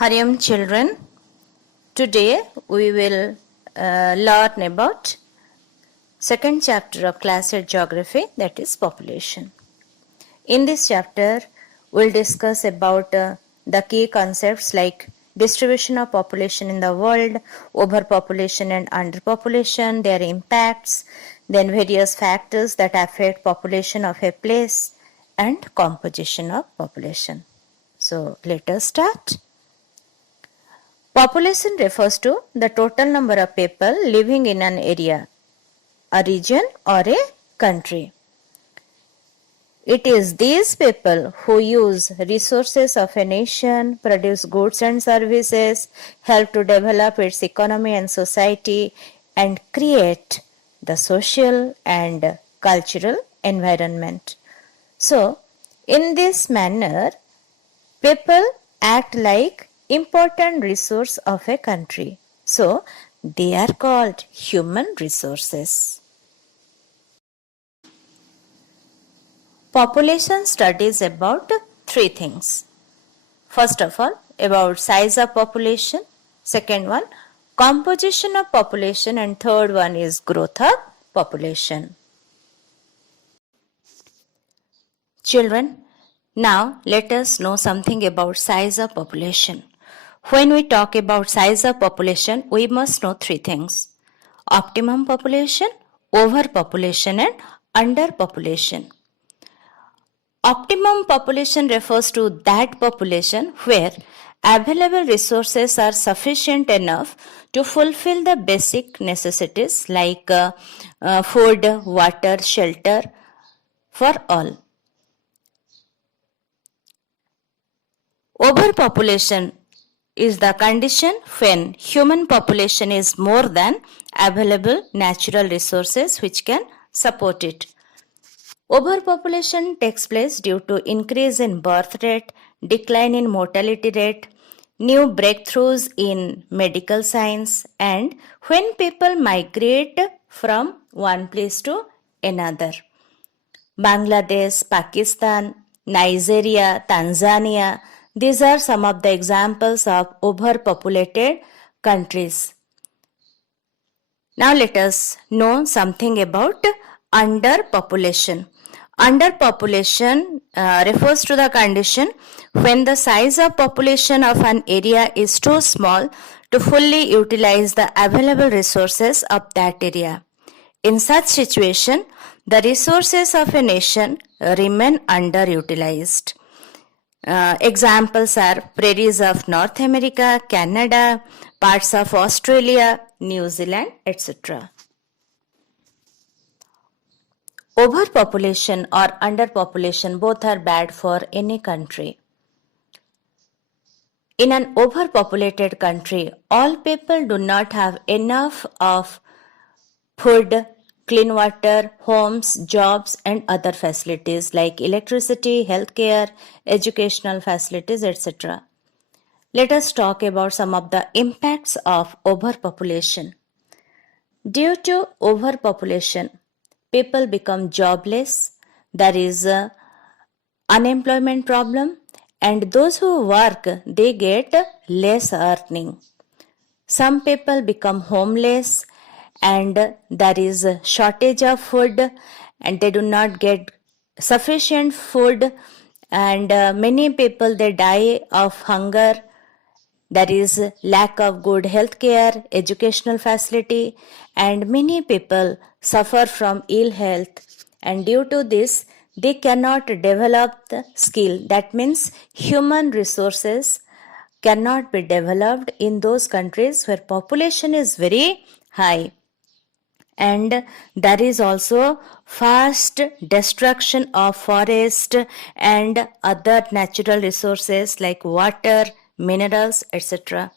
Hariam children, today we will learn about second chapter of class 8 geography, that is population. In this chapter we'll discuss about the key concepts like distribution of population in the world, overpopulation and underpopulation, their impacts, then various factors that affect population of a place and composition of population. So let us start. Population refers to the total number of people living in an area, a region or a country. It is these people who use resources of a nation, produce goods and services, help to develop its economy and society, and create the social and cultural environment. So, in this manner, people act like important resource of a country. So, they are called human resources. Population studies about three things. First of all, about size of population. Second one, composition of population. And third one is growth of population. Children, now let us know something about size of population. When we talk about size of population, we must know three things: optimum population, overpopulation and underpopulation. Optimum population refers to that population where available resources are sufficient enough to fulfill the basic necessities like food, water, shelter for all. Overpopulation is the condition when human population is more than available natural resources which can support it. Overpopulation takes place due to increase in birth rate, decline in mortality rate, new breakthroughs in medical science, and when people migrate from one place to another. Bangladesh, Pakistan, Nigeria, Tanzania, these are some of the examples of overpopulated countries. Now let us know something about underpopulation. Underpopulation refers to the condition when the size of population of an area is too small to fully utilize the available resources of that area. In such situation, the resources of a nation remain underutilized. Examples are prairies of North America, Canada, parts of Australia, New Zealand, etc. Overpopulation or underpopulation both are bad for any country. In an overpopulated country, all people do not have enough of food, clean water, homes, jobs and other facilities like electricity, healthcare, educational facilities, etc. Let us talk about some of the impacts of overpopulation. Due to overpopulation, people become jobless, there is a unemployment problem, and those who work, they get less earning. Some people become homeless and there is a shortage of food and they do not get sufficient food, and many people they die of hunger. There is lack of good health care, educational facility, and many people suffer from ill health, and due to this they cannot develop the skill. That means human resources cannot be developed in those countries where population is very high. And there is also fast destruction of forest and other natural resources like water, minerals, etc.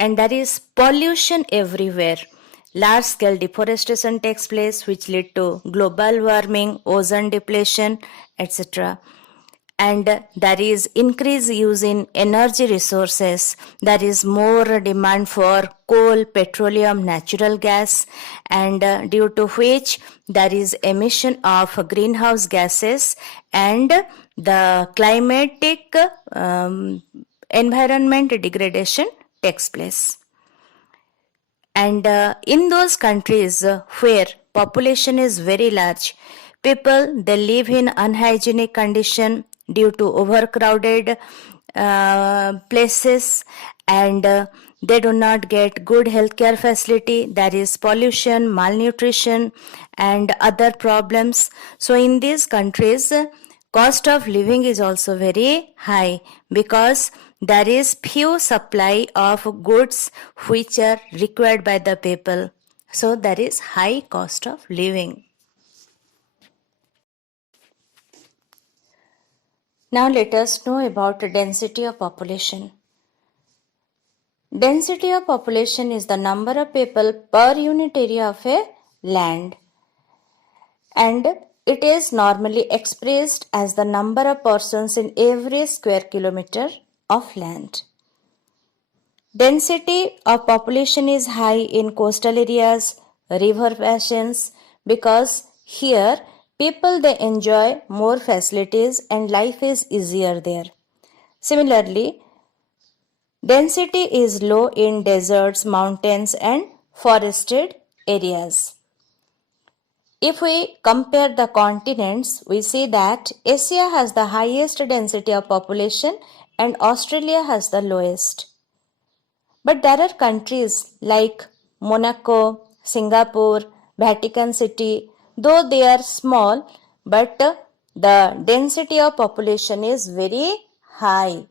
And there is pollution everywhere. Large scale deforestation takes place which lead to global warming, ozone depletion, etc. And there is increased use in energy resources. There is more demand for coal, petroleum, natural gas, and due to which there is emission of greenhouse gases and the climatic environment degradation takes place. And in those countries where population is very large, people they live in unhygienic condition due to overcrowded places, and they do not get good healthcare facility. There is pollution, malnutrition, and other problems. So in these countries, cost of living is also very high because there is few supply of goods which are required by the people. So there is high cost of living. Now let us know about the density of population. Density of population is the number of people per unit area of a land, and it is normally expressed as the number of persons in every square kilometer of land. Density of population is high in coastal areas, river basins, because here people they enjoy more facilities and life is easier there. Similarly, density is low in deserts, mountains and forested areas. If we compare the continents, we see that Asia has the highest density of population and Australia has the lowest. But there are countries like Monaco, Singapore, Vatican City, though they are small, but the density of population is very high.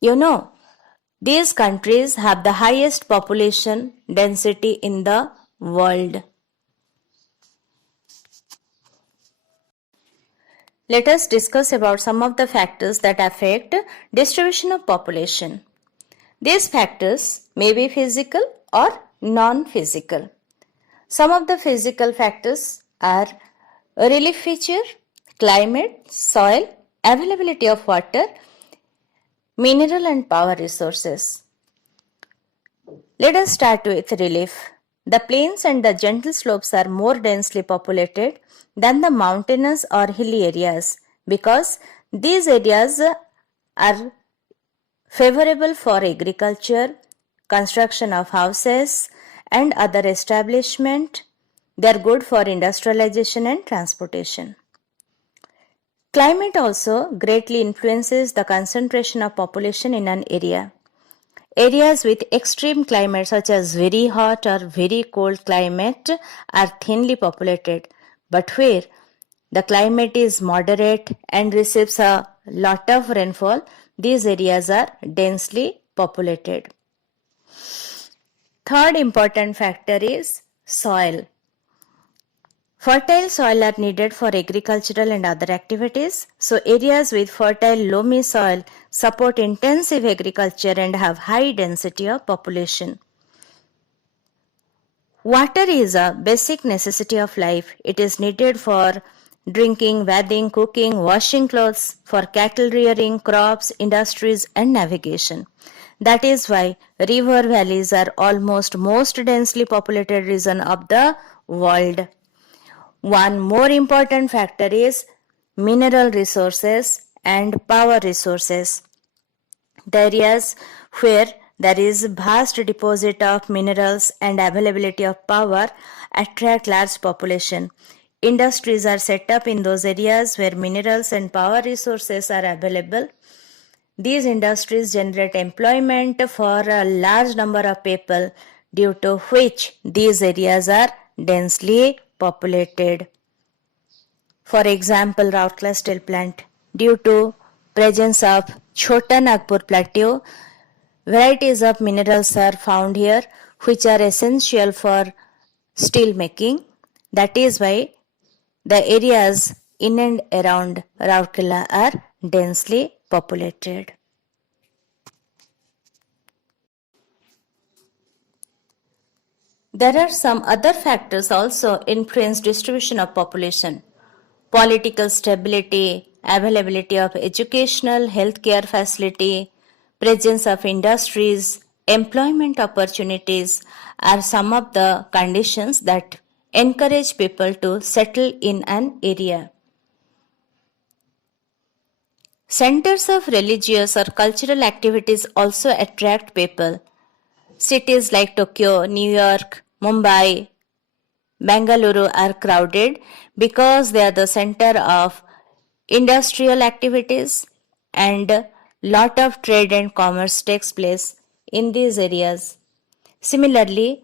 You know, these countries have the highest population density in the world. Let us discuss about some of the factors that affect distribution of population. These factors may be physical or non-physical. Some of the physical factors are relief feature, climate, soil, availability of water, mineral and power resources. Let us start with relief. The plains and the gentle slopes are more densely populated than the mountainous or hilly areas because these areas are favorable for agriculture, construction of houses and other establishment. They are good for industrialization and transportation. Climate also greatly influences the concentration of population in an area. Areas with extreme climate such as very hot or very cold climate are thinly populated, but where the climate is moderate and receives a lot of rainfall, these areas are densely populated. Third important factor is soil. Fertile soil are needed for agricultural and other activities. So areas with fertile loamy soil support intensive agriculture and have high density of population. Water is a basic necessity of life. It is needed for drinking, bathing, cooking, washing clothes, for cattle rearing, crops, industries and navigation. That is why river valleys are almost most densely populated region of the world. One more important factor is mineral resources and power resources. The areas where there is vast deposit of minerals and availability of power attract large population. Industries are set up in those areas where minerals and power resources are available. These industries generate employment for a large number of people, due to which these areas are densely populated. For example, Rourkela Steel Plant. Due to presence of Chota Nagpur Plateau, varieties of minerals are found here which are essential for steel making. That is why the areas in and around Rourkela are densely populated. There are some other factors also influence distribution of population. Political stability, availability of educational, healthcare facility, presence of industries, employment opportunities are some of the conditions that encourage people to settle in an area. Centers of religious or cultural activities also attract people. Cities like Tokyo, New York, Mumbai, Bengaluru are crowded because they are the center of industrial activities and lot of trade and commerce takes place in these areas. Similarly,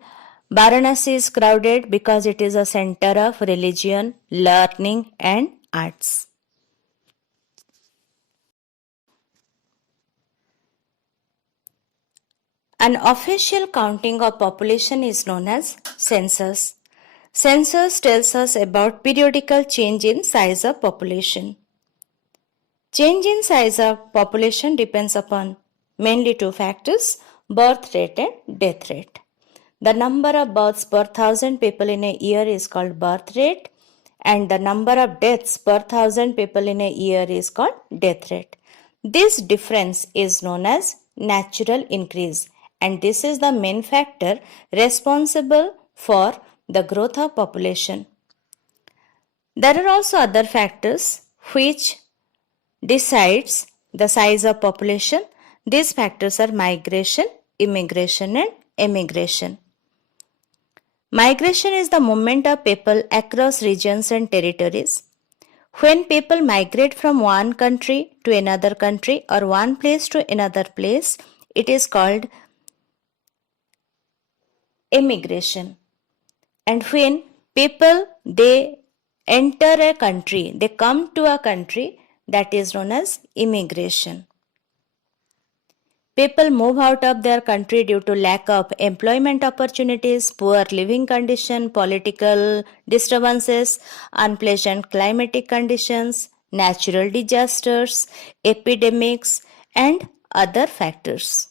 Varanasi is crowded because it is a center of religion, learning and arts. An official counting of population is known as census. Census tells us about periodical change in size of population. Change in size of population depends upon mainly two factors, birth rate and death rate. The number of births per thousand people in a year is called birth rate and the number of deaths per thousand people in a year is called death rate. This difference is known as natural increase and this is the main factor responsible for the growth of population. There are also other factors which decides the size of population. These factors are migration, immigration and emigration. Migration is the movement of people across regions and territories. When people migrate from one country to another country or one place to another place, it is called emigration. And when people they enter a country, they come to a country, that is known as immigration. People move out of their country due to lack of employment opportunities, poor living condition, political disturbances, unpleasant climatic conditions, natural disasters, epidemics, and other factors.